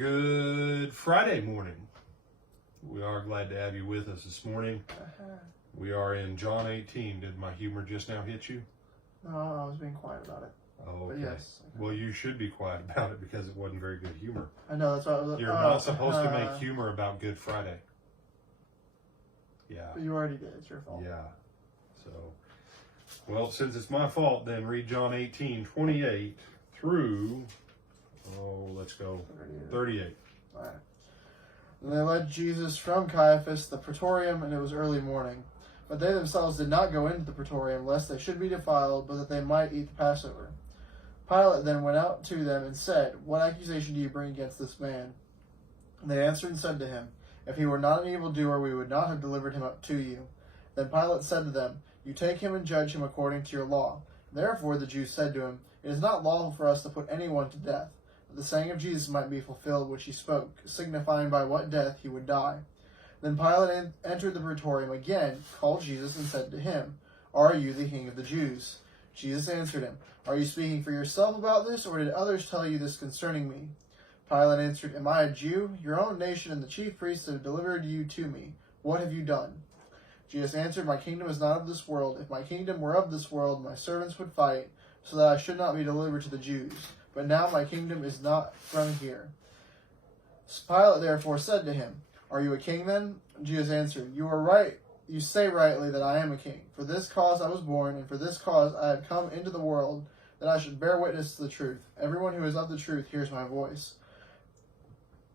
Good Friday morning. We are glad to have you with us this morning. We are in John 18. Did my humor just now hit you? No, I was being quiet about it. Oh, okay. But yes. Well, you should be quiet about it because it wasn't very good humor. I know, that's why I was. You're not supposed to make humor about Good Friday. Yeah. But you already did. It's your fault. Yeah. So, well, since it's my fault, then read John 18:28 through, let's go 38. All right. And they led Jesus from Caiaphas, the praetorium, and it was early morning. But they themselves did not go into the praetorium, lest they should be defiled, but that they might eat the Passover. Pilate then went out to them and said, "What accusation do you bring against this man?" And they answered and said to him, "If he were not an evildoer, we would not have delivered him up to you." Then Pilate said to them, "You take him and judge him according to your law." Therefore the Jews said to him, "It is not lawful for us to put anyone to death," that the saying of Jesus might be fulfilled which he spoke, signifying by what death he would die. Then Pilate entered the praetorium again, called Jesus, and said to him, "Are you the king of the Jews?" Jesus answered him, "Are you speaking for yourself about this, or did others tell you this concerning me?" Pilate answered, "Am I a Jew? Your own nation and the chief priests have delivered you to me. What have you done?" Jesus answered, "My kingdom is not of this world. If my kingdom were of this world, my servants would fight, so that I should not be delivered to the Jews. But now my kingdom is not from here." Pilate therefore said to him, "Are you a king then?" Jesus answered, "You are right. You say rightly that I am a king. For this cause I was born, and for this cause I have come into the world, that I should bear witness to the truth. Everyone who is of the truth hears my voice."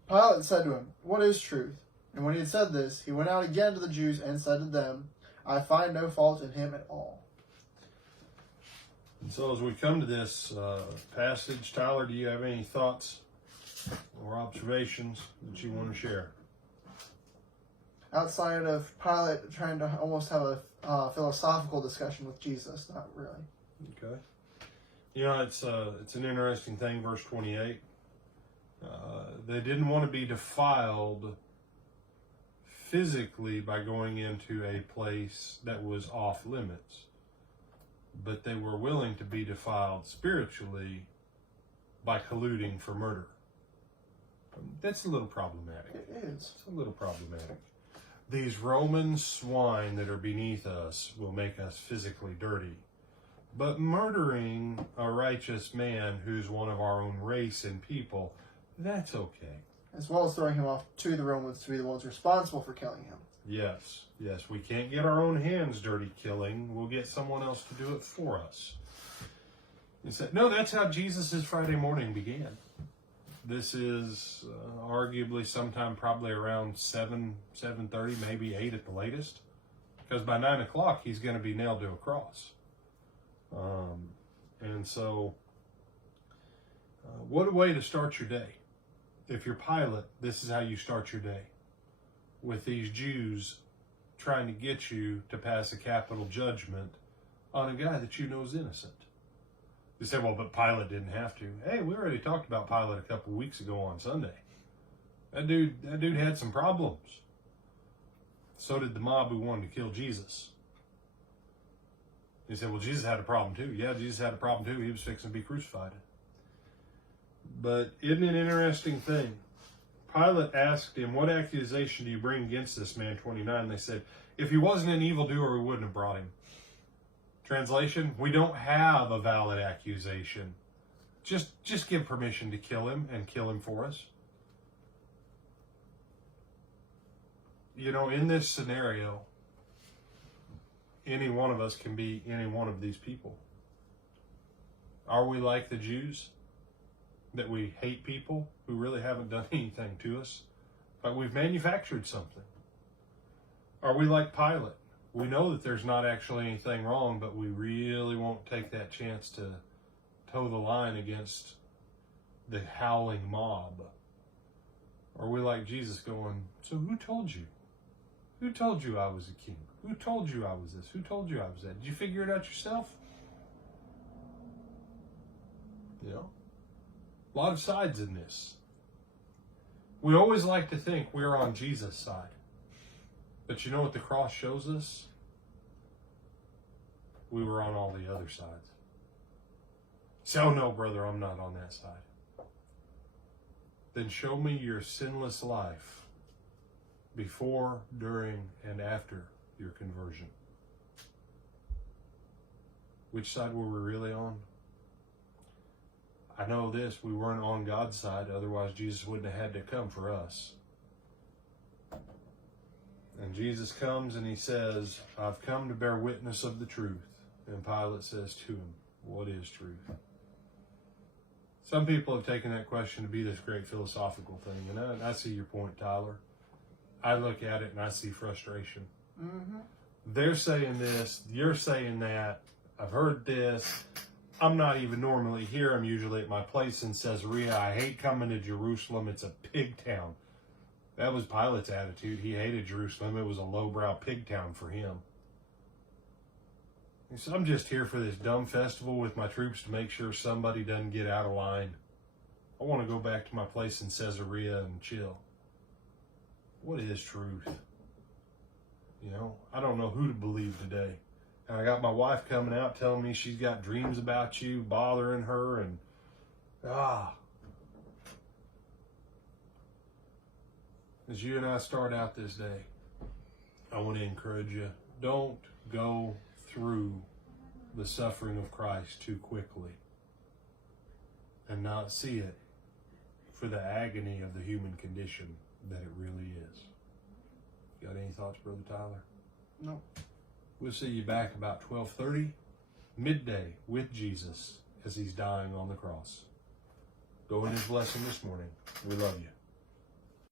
Pilate said to him, "What is truth?" And when he had said this, he went out again to the Jews and said to them, "I find no fault in him at all." And so as we come to this passage, Tyler, do you have any thoughts or observations that you want to share? Outside of Pilate trying to almost have a philosophical discussion with Jesus, not really. Okay. You know, it's an interesting thing, verse 28. They didn't want to be defiled physically by going into a place that was off limits, but they were willing to be defiled spiritually by colluding for murder. That's a little problematic. It is. It's a little problematic. These Roman swine that are beneath us will make us physically dirty. But murdering a righteous man who's one of our own race and people, that's okay. As well as throwing him off to the Romans to be the ones responsible for killing him. Yes, we can't get our own hands dirty killing. We'll get someone else to do it for us. He said, no, that's how Jesus' Friday morning began. This is arguably sometime probably around 7:30, maybe 8 at the latest. Because by 9 o'clock, he's going to be nailed to a cross. And so, what a way to start your day. If you're Pilate, this is how you start your day. With these Jews trying to get you to pass a capital judgment on a guy that you know is innocent. You say, well, but Pilate didn't have to. Hey, we already talked about Pilate a couple of weeks ago on Sunday. That dude had some problems. So did the mob who wanted to kill Jesus. You say, well, Jesus had a problem too. Yeah, Jesus had a problem too. He was fixing to be crucified. But isn't it an interesting thing? Pilate asked him, what accusation do you bring against this man? 29. They said, if he wasn't an evildoer, we wouldn't have brought him. Translation, we don't have a valid accusation. Just give permission to kill him and kill him for us. You know, in this scenario, any one of us can be any one of these people. Are we like the Jews? That we hate people who really haven't done anything to us, but we've manufactured something? Are we like Pilate? We know that there's not actually anything wrong, but we really won't take that chance to toe the line against the howling mob. Are we like Jesus going, so who told you? Who told you I was a king? Who told you I was this? Who told you I was that? Did you figure it out yourself? You know? A lot of sides in this. We always like to think we're on Jesus' side. But you know what the cross shows us? We were on all the other sides. So, no, brother, I'm not on that side. then show me your sinless life before, during, and after your conversion. Which side were we really on? I know this, we weren't on God's side, otherwise Jesus wouldn't have had to come for us. And Jesus comes and he says, I've come to bear witness of the truth. And Pilate says to him, what is truth? Some people have taken that question to be this great philosophical thing. And I see your point, Tyler. I look at it and I see frustration. Mm-hmm. They're saying this, you're saying that. I've heard this. I'm not even normally here. I'm usually at my place in Caesarea. I hate coming to Jerusalem. It's a pig town. That was Pilate's attitude. He hated Jerusalem. It was a lowbrow pig town for him. He said, I'm just here for this dumb festival with my troops to make sure somebody doesn't get out of line. I want to go back to my place in Caesarea and chill. What is truth? You know, I don't know who to believe today. And I got my wife coming out telling me she's got dreams about you, bothering her, and as you and I start out this day, I want to encourage you, don't go through the suffering of Christ too quickly and not see it for the agony of the human condition that it really is. Got any thoughts, Brother Tyler? No. We'll see you back about 12:30, midday, with Jesus as he's dying on the cross. Go in his blessing this morning. We love you.